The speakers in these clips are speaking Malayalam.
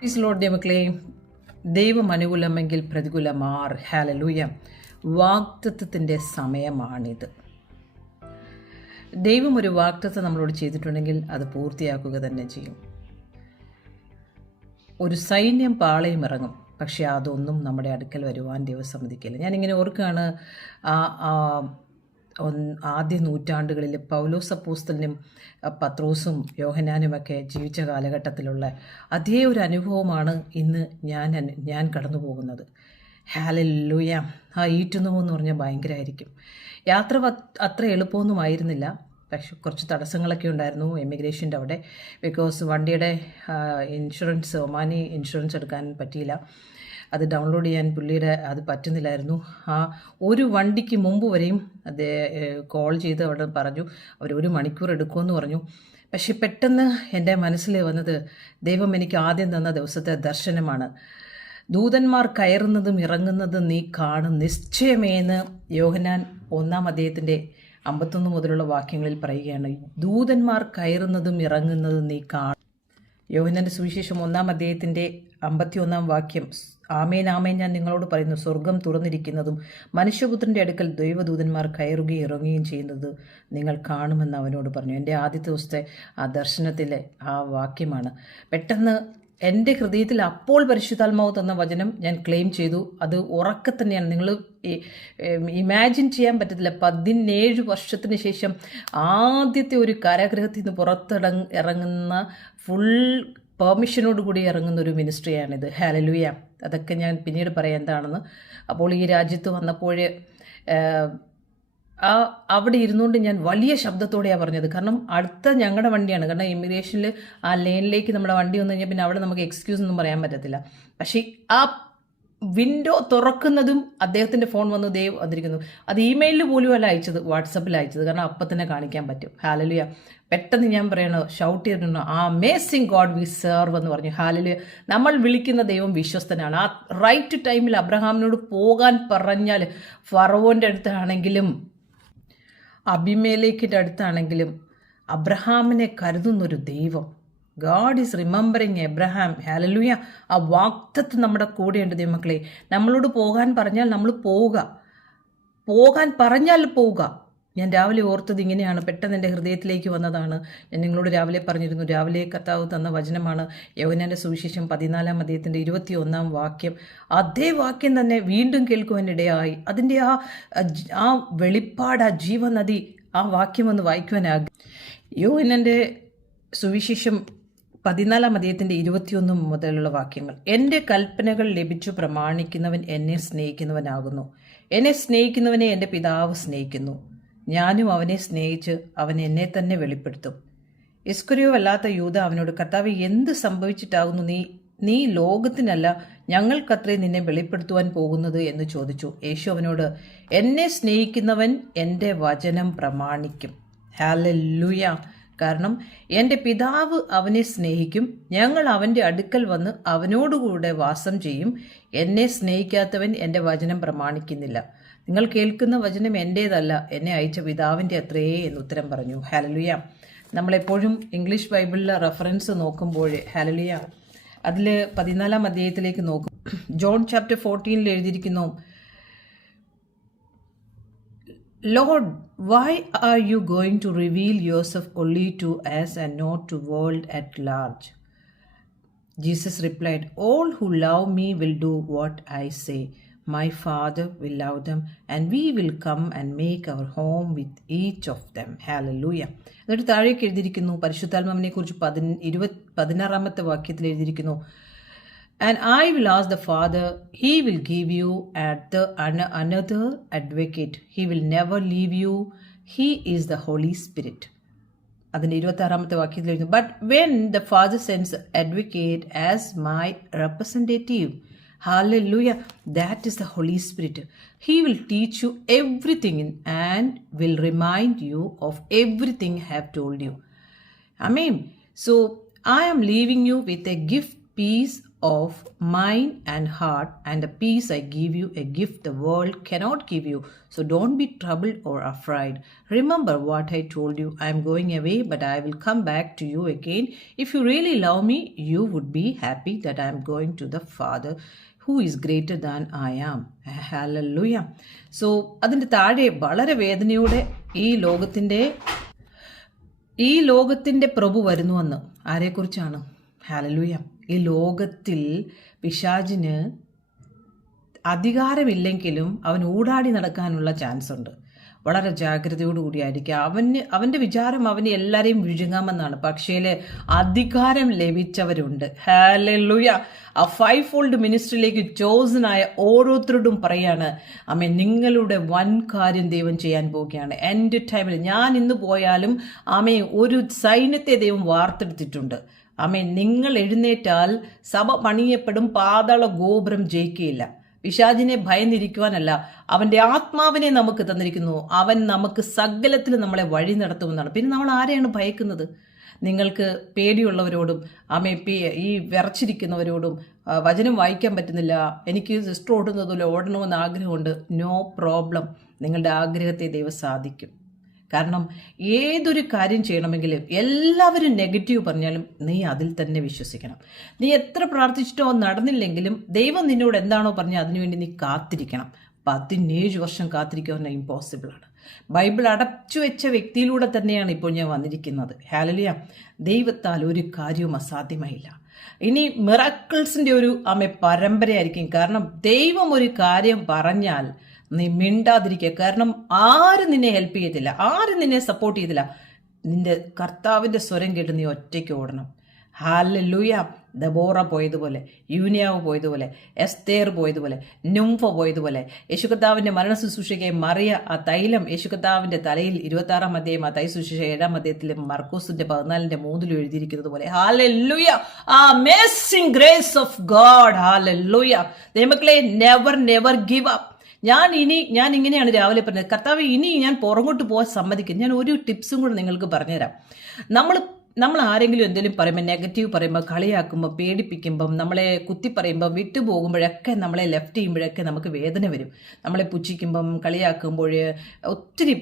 പ്ലീസ് ലോർഡ് ദൈവമക്കളെ, ദൈവം അനുകൂലമെങ്കിൽ പ്രതികൂലമാർ. ഹല്ലേലൂയ. വാഗ്ദത്തത്തിൻ്റെ സമയമാണിത്. ദൈവം ഒരു വാഗ്ദത്തം നമ്മളോട് ചെയ്തിട്ടുണ്ടെങ്കിൽ അത് പൂർത്തിയാക്കുക തന്നെ ചെയ്യും. ഒരു സൈന്യം പാളയം ഇറങ്ങും, പക്ഷെ അതൊന്നും നമ്മുടെ അടുക്കൽ വരുവാൻ ദൈവം സമ്മതിക്കില്ല. ഞാനിങ്ങനെ ഓർക്കുകയാണ്, ആദ്യ നൂറ്റാണ്ടുകളിൽ പൗലോസ് അപ്പോസ്തലനും പത്രോസും യോഹന്നാനുമൊക്കെ ജീവിച്ച കാലഘട്ടത്തിലുള്ള അതേ ഒരു അനുഭവമാണ് ഇന്ന് ഞാൻ കടന്നു പോകുന്നത്. ഹല്ലേലൂയ. ആ ഈറ്റുന്നോവെന്ന് പറഞ്ഞാൽ ഭയങ്കരമായിരിക്കും. യാത്ര അത്ര എളുപ്പമൊന്നും ആയിരുന്നില്ല, പക്ഷെ കുറച്ച് തടസ്സങ്ങളൊക്കെ ഉണ്ടായിരുന്നു എമിഗ്രേഷൻ്റെ അവിടെ. ബിക്കോസ് വണ്ടിയുടെ ഇൻഷുറൻസ്, ഒമാനി ഇൻഷുറൻസ് എടുക്കാൻ പറ്റിയില്ല. അത് ഡൗൺലോഡ് ചെയ്യാൻ പുള്ളിയുടെ അത് പറ്റുന്നില്ലായിരുന്നു. ആ ഒരു വണ്ടിക്ക് മുമ്പ് വരെയും അത് കോൾ ചെയ്ത് അവിടെ പറഞ്ഞു അവർ 1 മണിക്കൂർ എടുക്കുമെന്ന് പറഞ്ഞു. പക്ഷെ പെട്ടെന്ന് എൻ്റെ മനസ്സിൽ വന്നത് ദൈവം എനിക്ക് ആദ്യം തന്ന ദിവസത്തെ ദർശനമാണ്. ദൂതന്മാർ കയറുന്നതും ഇറങ്ങുന്നതും നീ കാണും നിശ്ചയമേന്ന് യോഹന്നാൻ 1-ാം അധ്യായത്തിൻ്റെ 51 മുതലുള്ള വാക്യങ്ങളിൽ പറയുകയാണ്. ദൂതന്മാർ കയറുന്നതും ഇറങ്ങുന്നതും നീ കാണും. യോഹന്നാൻ്റെ സുവിശേഷം 1-ാം അധ്യായത്തിൻ്റെ 51-ാം വാക്യം, ആമേൻ ആമേൻ ഞാൻ നിങ്ങളോട് പറയുന്നു, സ്വർഗം തുറന്നിരിക്കുന്നതും മനുഷ്യപുത്രൻ്റെ അടുക്കൽ ദൈവദൂതന്മാർ കയറുകയും ഇറങ്ങുകയും ചെയ്യുന്നത് നിങ്ങൾ കാണുമെന്ന് അവനോട് പറഞ്ഞു. എൻ്റെ ആദ്യത്തെ ദിവസത്തെ ആ ദർശനത്തിലെ ആ വാക്യമാണ്. പെട്ടെന്ന് എൻ്റെ ഹൃദയത്തിൽ അപ്പോൾ പരിശുദ്ധാത്മാവ് തന്ന വചനം ഞാൻ ക്ലെയിം ചെയ്തു. അത് ഉറക്കെ തന്നെയാണ്. നിങ്ങൾ ഇമാജിൻ ചെയ്യാൻ പറ്റത്തില്ല. 17 വർഷത്തിന് ശേഷം ആദ്യത്തെ ഒരു കാരാഗൃഹത്തിൽ നിന്ന് ഇറങ്ങുന്ന ഫുൾ പെർമിഷനോട് കൂടി ഇറങ്ങുന്ന ഒരു മിനിസ്ട്രിയാണിത്. ഹല്ലേലൂയ. അതൊക്കെ ഞാൻ പിന്നീട് പറയാം എന്താണെന്ന്. അപ്പോൾ ഈ രാജ്യത്ത് വന്നപ്പോൾ അവിടെ ഇരുന്നുകൊണ്ട് ഞാൻ വലിയ ശബ്ദത്തോടെയാണ് പറഞ്ഞത്. കാരണം അടുത്ത ഞങ്ങളുടെ വണ്ടിയാണ്. കാരണം ഇമിഗ്രേഷനിൽ ആ ലെയിനിലേക്ക് നമ്മുടെ വണ്ടി വന്നു കഴിഞ്ഞാൽ പിന്നെ അവിടെ നമുക്ക് എക്സ്ക്യൂസ് ഒന്നും പറയാൻ പറ്റത്തില്ല. പക്ഷേ ആ വിൻഡോ തുറക്കുന്നതും അദ്ദേഹത്തിൻ്റെ ഫോൺ വന്നു, ദൈവം വന്നിരിക്കുന്നു. അത് ഇമെയിലിൽ പോലും അല്ല അയച്ചത്, വാട്സപ്പിൽ അയച്ചത്. കാരണം അപ്പം തന്നെ കാണിക്കാൻ പറ്റും. ഹല്ലേലൂയ. പെട്ടെന്ന് ഞാൻ പറയണോ, ഷൗട്ട് ചെയ്തിട്ടുണ്ടോ, ആ അമേസിങ് ഗോഡ് വി സെർവ് എന്ന് പറഞ്ഞു. ഹല്ലേലൂയ. നമ്മൾ വിളിക്കുന്ന ദൈവം വിശ്വസ്തനാണ്. ആ റൈറ്റ് ടൈമിൽ അബ്രഹാമിനോട് പോകാൻ പറഞ്ഞാൽ, ഫറവോൻ്റെ അടുത്താണെങ്കിലും അബിമേലേക്കിൻ്റെ അടുത്താണെങ്കിലും അബ്രഹാമിനെ കരുതുന്നൊരു ദൈവം. God is remembering Abraham. Hallelujah. ആ വാഗ്ദത്തം നമ്മുടെ കൂടെയുണ്ട് ദൈവമക്കളെ. നമ്മളോട് പോകാൻ പറഞ്ഞാൽ നമ്മൾ പോകാൻ പറഞ്ഞാൽ പോവുക. ഞാൻ രാവിലെ ഓർത്തത് ഇങ്ങനെയാണ്, പെട്ടെന്ന് എൻ്റെ ഹൃദയത്തിലേക്ക് വന്നതാണ്. ഞാൻ നിങ്ങളോട് രാവിലെ പറഞ്ഞിരുന്നു, രാവിലെ കർത്താവ് തന്ന വചനമാണ് യോഹന്നാൻ്റെ സുവിശേഷം 14-ാം അധ്യായത്തിൻ്റെ 21-ാം വാക്യം. അതേ വാക്യം തന്നെ വീണ്ടും കേൾക്കുവാനിടയായി. അതിൻ്റെ ആ വെളിപ്പാട്, ആ ജീവനദി, ആ വാക്യം ഒന്ന് വായിക്കുവാനാകും. യോഹന്നാൻ്റെ സുവിശേഷം 14-ാം അധ്യായത്തിൻ്റെ 21 മുതലുള്ള വാക്യങ്ങൾ. എൻ്റെ കൽപ്പനകൾ ലഭിച്ചു പ്രമാണിക്കുന്നവൻ എന്നെ സ്നേഹിക്കുന്നവനാകുന്നു. എന്നെ സ്നേഹിക്കുന്നവനെ എൻ്റെ പിതാവ് സ്നേഹിക്കുന്നു. ഞാനും അവനെ സ്നേഹിച്ച് അവൻ എന്നെ തന്നെ വെളിപ്പെടുത്തും. ഇസ്കറിയോവല്ലാത്ത യൂദ അവനോട്, കർത്താവ്, എന്ത് സംഭവിച്ചിട്ടാകുന്നു നീ ലോകത്തിനല്ല ഞങ്ങൾക്കത്രേ നിന്നെ വെളിപ്പെടുത്തുവാൻ പോകുന്നത് എന്ന് ചോദിച്ചു. യേശു അവനോട്, എന്നെ സ്നേഹിക്കുന്നവൻ എൻ്റെ വചനം പ്രമാണിക്കും. ഹല്ലേലൂയ. കാരണം എൻ്റെ പിതാവ് അവനെ സ്നേഹിക്കും, ഞങ്ങൾ അവൻ്റെ അടുക്കൽ വന്ന് അവനോടുകൂടെ വാസം ചെയ്യും. എന്നെ സ്നേഹിക്കാത്തവൻ എൻ്റെ വചനം പ്രമാണിക്കുന്നില്ല. നിങ്ങൾ കേൾക്കുന്ന വചനം എൻ്റേതല്ല, എന്നെ അയച്ച പിതാവിൻ്റെ അത്രേ എന്ന് ഉത്തരം പറഞ്ഞു. ഹല്ലേലൂയ. നമ്മളെപ്പോഴും ഇംഗ്ലീഷ് ബൈബിളിലെ റെഫറൻസ് നോക്കുമ്പോൾ ഹല്ലേലൂയ, അതിൽ 14-ാം അധ്യായത്തിലേക്ക് നോക്കും. ജോൺ ചാപ്റ്റർ 14 എഴുതിയിരിക്കുന്നു, Lord, why are you going to reveal yourself only to us and not to world at large? Jesus replied, all who love me will do what I say. My Father will love them and we will come and make our home with each of them. Hallelujah. എന്നിട്ട് താഴേക്ക് എഴുതിയിരിക്കുന്നു, പരിശുദ്ധാത്മാവിനെ കുറിച്ച് 16-ാമത്തെ വാക്യത്തിൽ എഴുതിയിരിക്കുന്നു, and I will ask the Father, he will give you another advocate. He will never leave you. He is the Holy Spirit. അതിൻ്റെ 26-ാമത്തെ വാക്യത്തിൽ എഴുതുന്നു, but when the Father sends advocate as my representative, hallelujah, that is the Holy Spirit. He will teach you everything and will remind you of everything I have told you. Amen. So I am leaving you with a gift, peace of mind and heart, and the peace I give you, a gift the world cannot give you. So don't be troubled or afraid. Remember what I told you. I am going away, but I will come back to you again. If you really love me, you would be happy that I am going to the Father who is greater than I am. Hallelujah. So അതിൻ്റെ താഴെ വളരെ വേദനയോടെ ഈ ലോകത്തിൻ്റെ പ്രഭു വരുന്നുവെന്ന് ആരെക്കുറിച്ചാണ്? ഹല്ലേലൂയ. ഈ ലോകത്തിൽ പിശാചിന് അധികാരമില്ലെങ്കിലും അവൻ ഊടാടി നടക്കാനുള്ള ചാൻസ് ഉണ്ട്. വളരെ ജാഗ്രതയോടുകൂടിയായിരിക്കുക. അവൻ്റെ വിചാരം അവന് എല്ലാവരെയും വിഴുങ്ങാമെന്നാണ്. പക്ഷേ അധികാരം ലഭിച്ചവരുണ്ട്. ഹല്ലേലൂയ. ആ 5-fold മിനിസ്ട്രിയിലേക്ക് ചോസനായ ഓരോരുത്തരോടും പറയാണ്, ആമേൻ, നിങ്ങളുടെ വൻ കാര്യം ദൈവം ചെയ്യാൻ പോവുകയാണ്. എൻ്റെ ടൈമിൽ ഞാൻ ഇന്ന് പോയാലും ആമേൻ ഒരു സൈന്യത്തെ ദൈവം വാർത്തെടുത്തിട്ടുണ്ട്. ആമേൻ, നിങ്ങൾ എഴുന്നേറ്റാൽ സഭ പണിയപ്പെടും, പാതാള ഗോപുരം ജയിക്കുകയില്ല. പിശാചിനെ ഭയന്നിരിക്കുവാനല്ല, അവൻ്റെ ആത്മാവിനെ നമുക്ക് തന്നിരിക്കുന്നു. അവൻ നമുക്ക് സകലത്തിൽ നമ്മളെ വഴി നടത്തുമെന്നാണ്. പിന്നെ നമ്മൾ ആരെയാണ് ഭയക്കുന്നത്? നിങ്ങൾക്ക് പേടിയുള്ളവരോടും ഈ വിറച്ചിരിക്കുന്നവരോടും വചനം വായിക്കാൻ പറ്റുന്നില്ല, എനിക്ക് സിസ്റ്റർ ഓടുന്നതുപോലെ ഓടണമെന്ന് ആഗ്രഹമുണ്ട്, നോ പ്രോബ്ലം. നിങ്ങളുടെ ആഗ്രഹത്തെ ദൈവം സാധിക്കും. കാരണം ഏതൊരു കാര്യം ചെയ്യണമെങ്കിലും എല്ലാവരും നെഗറ്റീവ് പറഞ്ഞാലും നീ അതിൽ തന്നെ വിശ്വസിക്കണം. നീ എത്ര പ്രാർത്ഥിച്ചിട്ടോ നടന്നില്ലെങ്കിലും ദൈവം നിന്നോട് എന്താണോ പറഞ്ഞാൽ അതിനുവേണ്ടി നീ കാത്തിരിക്കണം. 17 വർഷം കാത്തിരിക്കുക ഇമ്പോസിബിളാണ്. ബൈബിൾ അടച്ചു വെച്ച വ്യക്തിയിലൂടെ തന്നെയാണ് ഇപ്പോൾ ഞാൻ വന്നിരിക്കുന്നത്. ഹല്ലേലൂയ. ദൈവത്താൽ ഒരു കാര്യവും അസാധ്യമായില്ല. ഇനി മിറാക്കിൾസിൻ്റെ ഒരു പരമ്പരയായിരിക്കും. കാരണം ദൈവം ഒരു കാര്യം പറഞ്ഞാൽ നീ മിണ്ടാതിരിക്കുക. കാരണം ആരും നിന്നെ ഹെൽപ്പ് ചെയ്തില്ല, ആരും നിന്നെ സപ്പോർട്ട് ചെയ്തില്ല. നിന്റെ കർത്താവിൻ്റെ സ്വരം കേട്ട് നീ ഒറ്റയ്ക്ക് ഓടണം. ഹല്ലേലൂയ. ദബോറ പോയതുപോലെ, യൂനിയാവ് പോയതുപോലെ, എസ്തേർ പോയതുപോലെ, നുംഫ പോയതുപോലെ, യേശുകർത്താവിൻ്റെ മരണ ശുശ്രൂഷയ്ക്ക് മറിയ ആ തൈലം യേശുകർത്താവിൻ്റെ തലയിൽ 26-ാം അധ്യായം ആ തൈ ശുശ്രൂഷ 7-ാം അധ്യായത്തിൽ മർക്കോസിന്റെ 14-3 എഴുതിയിരിക്കുന്നത് പോലെ. Hallelujah. Amazing grace of God. Hallelujah. ദൈവമക്കളെ, നെവർ ഗിവ് അപ്പ്. ഞാൻ ഇങ്ങനെയാണ് രാവിലെ പറഞ്ഞത്, കർത്താവ് ഇനി ഞാൻ പുറകോട്ട് പോകാൻ സമ്മതിക്കും. ഞാൻ ഒരു ടിപ്സും കൂടെ നിങ്ങൾക്ക് പറഞ്ഞുതരാം. നമ്മൾ ആരെങ്കിലും എന്തെങ്കിലും പറയുമ്പോൾ, നെഗറ്റീവ് പറയുമ്പോൾ, കളിയാക്കുമ്പോൾ, പേടിപ്പിക്കുമ്പം, നമ്മളെ കുത്തി പറയുമ്പം, വിട്ടുപോകുമ്പോഴൊക്കെ, നമ്മളെ ലെഫ്റ്റ് ചെയ്യുമ്പോഴൊക്കെ നമുക്ക് വേദന വരും. നമ്മളെ പുച്ഛിക്കുമ്പം, കളിയാക്കുമ്പോൾ ഒത്തിരി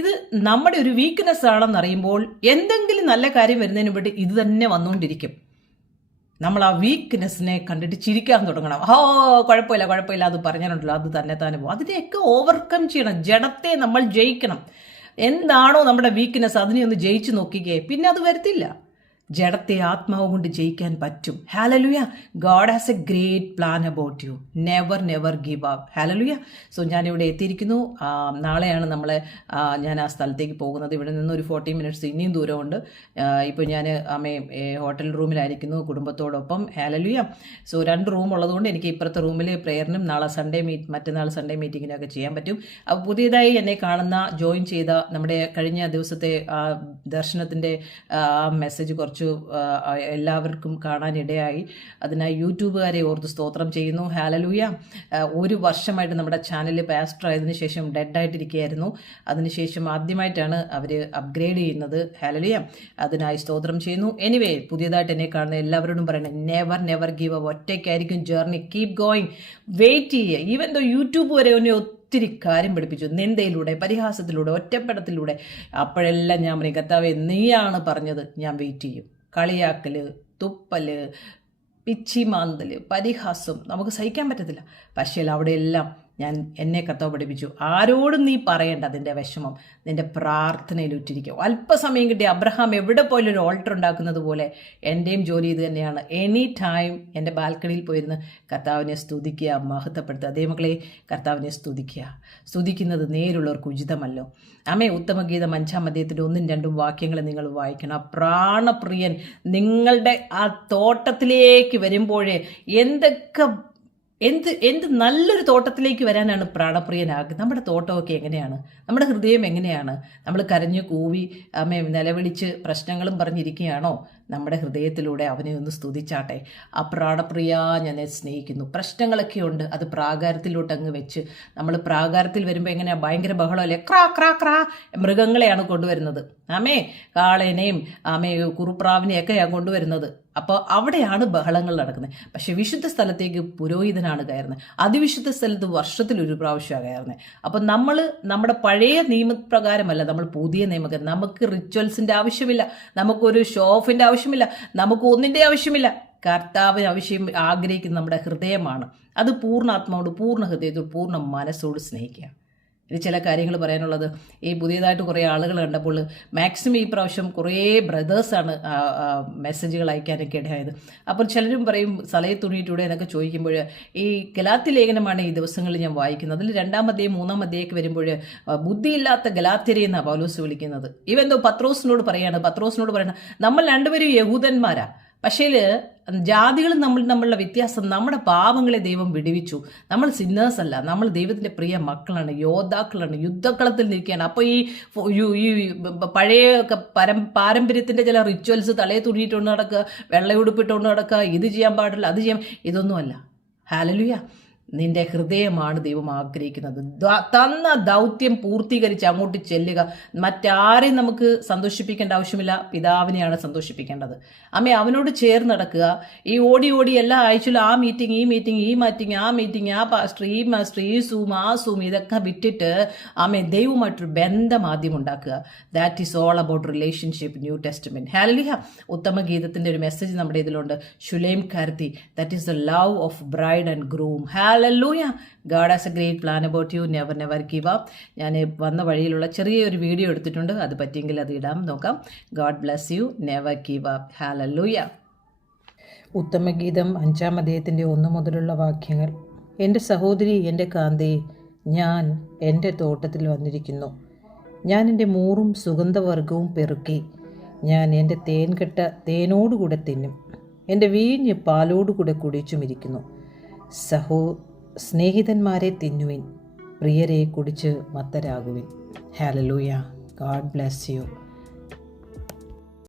ഇത് നമ്മുടെ ഒരു വീക്ക്നെസ് ആണെന്നറിയുമ്പോൾ എന്തെങ്കിലും നല്ല കാര്യം വരുന്നതിന് വേണ്ടി ഇത് തന്നെ വന്നുകൊണ്ടിരിക്കും. നമ്മൾ ആ വീക്ക്നെസ്സിനെ കണ്ടിട്ട് ചിരിക്കാൻ തുടങ്ങണം. കുഴപ്പമില്ല അത് പറഞ്ഞാലുണ്ടല്ലോ, അത് തന്നെ പോകും. അതിനെയൊക്കെ ഓവർകം ചെയ്യണം. ജഡത്തെ നമ്മൾ ജയിക്കണം. എന്താണോ നമ്മുടെ വീക്ക്നെസ് അതിനെ ഒന്ന് ജയിച്ചു നോക്കിക്കേ, പിന്നെ അത് വരത്തില്ല. ജഡത്തെ ആത്മാവ് കൊണ്ട് ജയിക്കാൻ പറ്റും. Hallelujah. God has A great plan about you. Never give up. Hallelujah. So ഞാനിവിടെ എത്തിയിരിക്കുന്നു. നാളെയാണ് ഞാൻ ആ സ്ഥലത്തേക്ക് പോകുന്നത്. ഇവിടെ നിന്ന് ഒരു 40 മിനിറ്റ്സ് ഇനിയും ദൂരമുണ്ട്. ഇപ്പോൾ ഞാൻ ഹോട്ടൽ റൂമിലായിരിക്കുന്നു കുടുംബത്തോടൊപ്പം. ഹല്ലേലൂയ. സോ 2 റൂം ഉള്ളതുകൊണ്ട് എനിക്ക് ഇപ്പുറത്തെ റൂമിൽ പ്രേയറിനും മറ്റന്നാൾ സൺഡേ മീറ്റിങ്ങിനൊക്കെ ചെയ്യാൻ പറ്റും. അപ്പോൾ പുതിയതായി എന്നെ ജോയിൻ ചെയ്ത നമ്മുടെ കഴിഞ്ഞ ദിവസത്തെ ദർശനത്തിൻ്റെ മെസ്സേജ് കുറച്ച് എല്ലാവർക്കും കാണാനിടയായി. അതിനായി യൂട്യൂബുകാരെ ഓർത്ത് സ്തോത്രം ചെയ്യുന്നു. ഹല്ലേലൂയ. 1 വർഷമായിട്ട് നമ്മുടെ ചാനൽ പാസ്റ്റർ ആയതിനു ശേഷം ഡെഡായിട്ടിരിക്കുകയായിരുന്നു. അതിനുശേഷം ആദ്യമായിട്ടാണ് അവർ അപ്ഗ്രേഡ് ചെയ്യുന്നത്. ഹല്ലേലൂയ. അതിനായി സ്തോത്രം ചെയ്യുന്നു. എനിവേ, പുതിയതായിട്ട് എന്നെ കാണുന്ന എല്ലാവരോടും പറയണം, നെവർ ഗീവ് അപ്പ്. ഒറ്റയ്ക്കായിരിക്കും ജേർണി. Keep going. വെയിറ്റ് ചെയ്യുക. ഈവൻ ദോ യൂട്യൂബ് വരെ ഒത്തിരി കാര്യം പഠിപ്പിച്ചു. നിന്ദയിലൂടെ, പരിഹാസത്തിലൂടെ, ഒറ്റപ്പെടത്തിലൂടെ. അപ്പോഴെല്ലാം ഞാൻ പറയും, കർത്താവേ നീയാണ് പറഞ്ഞത്, ഞാൻ വെയിറ്റ് ചെയ്യും. കളിയാക്കല്, തുപ്പല്, പിച്ചിമാന്തല്, പരിഹാസം നമുക്ക് സഹിക്കാൻ പറ്റത്തില്ല. പക്ഷേ അവിടെയെല്ലാം എന്നെ കർത്താവ് പഠിപ്പിച്ചു, ആരോടും നീ പറയണ്ട അതിൻ്റെ വിഷമം, നിൻ്റെ പ്രാർത്ഥനയിലുറ്റിരിക്കും. അല്പസമയം കിട്ടി അബ്രഹാം എവിടെ പോയാലും ഒരു ഓൾട്ടർ ഉണ്ടാക്കുന്നത് പോലെ എൻ്റെയും ജോലി ഇത് തന്നെയാണ്. എനി ടൈം എൻ്റെ ബാൽക്കണിയിൽ പോയിരുന്ന് കർത്താവിനെ സ്തുതിക്കുക, മഹത്വപ്പെടുത്തുക. ദൈവമക്കളെ, കർത്താവിനെ സ്തുതിക്കുന്നത് നേരുള്ളവർക്ക് ഉചിതമല്ലോ. ഉത്തമഗീതം 5-ാം അധ്യായത്തിൻ്റെ 1-2 വാക്യങ്ങൾ നിങ്ങൾ വായിക്കണം. പ്രാണപ്രിയൻ നിങ്ങളുടെ ആ തോട്ടത്തിലേക്ക് വരുമ്പോഴേ എന്ത് നല്ലൊരു തോട്ടത്തിലേക്ക് വരാനാണ് പ്രാണപ്രിയനാകുന്നത്. നമ്മുടെ തോട്ടമൊക്കെ എങ്ങനെയാണ്? നമ്മുടെ ഹൃദയം എങ്ങനെയാണ്? നമ്മൾ കരഞ്ഞു കൂവി നിലവിളിച്ച് പ്രശ്നങ്ങളും പറഞ്ഞിരിക്കുകയാണോ? നമ്മുടെ ഹൃദയത്തിലൂടെ അവനെ ഒന്ന് സ്തുതിച്ചാട്ടെ. പ്രാണപ്രിയ, ഞാൻ സ്നേഹിക്കുന്നു. പ്രശ്നങ്ങളൊക്കെ ഉണ്ട്, അത് പ്രാകാരത്തിലോട്ട് അങ്ങ് വെച്ച്, നമ്മൾ പ്രാകാരത്തിൽ വരുമ്പോൾ എങ്ങനെയാണ്, ഭയങ്കര ബഹളമല്ലേ, ക്രാ ക്രാ ക്രാ മൃഗങ്ങളെയാണ് കൊണ്ടുവരുന്നത്. ആമേ, കാളേനെയും കുറുപ്രാവിനെയൊക്കെയാണ് കൊണ്ടുവരുന്നത്. അപ്പോൾ അവിടെയാണ് ബഹളങ്ങൾ നടക്കുന്നത്. പക്ഷെ വിശുദ്ധ സ്ഥലത്തേക്ക് പുരോഹിതനാണ് കയറുന്നത്. അതിവിശുദ്ധ സ്ഥലത്ത് വർഷത്തിൽ ഒരു പ്രാവശ്യമാണ് കയറുന്നത്. അപ്പോൾ നമ്മൾ നമ്മുടെ പഴയ നിയമപ്രകാരമല്ല, നമ്മൾ പുതിയ നിയമം. നമുക്ക് റിച്വൽസിൻ്റെ ആവശ്യമില്ല, നമുക്കൊരു ഷോ ഓഫിൻ്റെ ആവശ്യമില്ല, നമുക്ക് ഒന്നിൻ്റെ ആവശ്യമില്ല. കർത്താവ് ആഗ്രഹിക്കുന്ന നമ്മുടെ ഹൃദയമാണ്. അത് പൂർണ്ണ ആത്മാവോട്, പൂർണ്ണ ഹൃദയത്തോട്, പൂർണ്ണ മനസ്സോട് സ്നേഹിക്കുക. ഇത് ചില കാര്യങ്ങൾ പറയാനുള്ളത്. ഈ പുതിയതായിട്ട് കുറേ ആളുകൾ കണ്ടപ്പോൾ മാക്സിമം ഈ പ്രാവശ്യം കുറേ ബ്രദേഴ്സാണ് മെസ്സേജുകൾ അയക്കാനൊക്കെ ഇടയായത്. അപ്പോൾ ചിലരും പറയും സലയെ തുണിയിട്ടൂടെ എന്നൊക്കെ ചോദിക്കുമ്പോൾ, ഈ ഗലാത്യ ലേഖനമാണ് ഈ ദിവസങ്ങളിൽ ഞാൻ വായിക്കുന്നത്. അതിൽ 2-ാം അധ്യായം 3-ാം അധ്യായമൊക്കെ വരുമ്പോൾ ബുദ്ധിയില്ലാത്ത ഗലാത്യരെ എന്നാണ് പൗലോസ് വിളിക്കുന്നത്. ഇവെന്തോ പത്രോസിനോട് പറയാണ്, നമ്മൾ രണ്ടുപേരും യഹൂദന്മാരാ, പക്ഷേ ജാതികൾ നമ്മളുടെ വ്യത്യാസം, നമ്മുടെ പാപങ്ങളെ ദൈവം വിടുവിച്ചു. നമ്മൾ സിന്നേഴ്സ് അല്ല, നമ്മൾ ദൈവത്തിൻ്റെ പ്രിയ മക്കളാണ്, യോദ്ധാക്കളാണ്, യുദ്ധക്കളത്തിൽ നിൽക്കുകയാണ്. അപ്പോൾ ഈ പഴയ പാരമ്പര്യത്തിൻ്റെ ചില റിച്വൽസ്, തലയെ തുണിയിട്ടുകൊണ്ട് നടക്കുക, വെള്ളയുടുപ്പിട്ടുകൊണ്ട് നടക്കുക, ഇത് ചെയ്യാൻ പാടില്ല, അത് ചെയ്യാൻ, ഇതൊന്നുമല്ല. ഹല്ലേലൂയ. നിന്റെ ഹൃദയമാണ് ദൈവം ആഗ്രഹിക്കുന്നത്. തന്ന ദൗത്യം പൂർത്തീകരിച്ച് അങ്ങോട്ട് ചെല്ലുക. മറ്റാരെയും നമുക്ക് സന്തോഷിപ്പിക്കേണ്ട ആവശ്യമില്ല, പിതാവിനെയാണ് സന്തോഷിപ്പിക്കേണ്ടത്. അമ്മേ, അവനോട് ചേർന്ന് നടക്കുക. ഈ ഓടി എല്ലാ ആഴ്ചയിലും ആ മീറ്റിംഗ്, ആ പാസ്റ്റർ, ഈ മാസ്റ്റർ, ഈ സൂം ഇതൊക്കെ വിട്ടിട്ട് അമ്മേ ദൈവമായിട്ടൊരു ബന്ധം ആദ്യം ഉണ്ടാക്കുക. That is all about relationship. New Testament. Hallelujah. ഉത്തമ ഗീതത്തിന്റെ ഒരു മെസ്സേജ് നമ്മുടെ ഇതിലുണ്ട്. ശുലേം കാർത്തി, that is the love of bride and groom. Hallelujah. God has a great plan about you. Never give up. ഞാൻ വന്ന വഴിയിലുള്ള ചെറിയൊരു വീഡിയോ എടുത്തിട്ടുണ്ട്, അത് പറ്റിയെങ്കിൽ അത് ഇടാം, നോക്കാം. God bless you. Never give up. Hallelujah. ഉത്തമഗീതം 5-ാം അധ്യായത്തിൻ്റെ 1 മുതലുള്ള വാക്യങ്ങൾ. എൻ്റെ സഹോദരി, എൻ്റെ കാന്തേ, ഞാൻ എൻ്റെ തോട്ടത്തിൽ വന്നിരിക്കുന്നു. ഞാൻ എൻ്റെ മൂറും സുഗന്ധവർഗവും പെറുക്കി. ഞാൻ എൻ്റെ തേൻകെട്ട തേനോടുകൂടെ തിന്നും, എൻ്റെ വീഞ്ഞ് പാലോടുകൂടെ കുടിച്ചുമിരിക്കുന്നു. സ്നേഹിതന്മാരെ തിന്നുവിൻ, പ്രിയരെ കുടിച്ച് മത്തരാകുവിൻ. ഹല്ലേലൂയ. God bless you.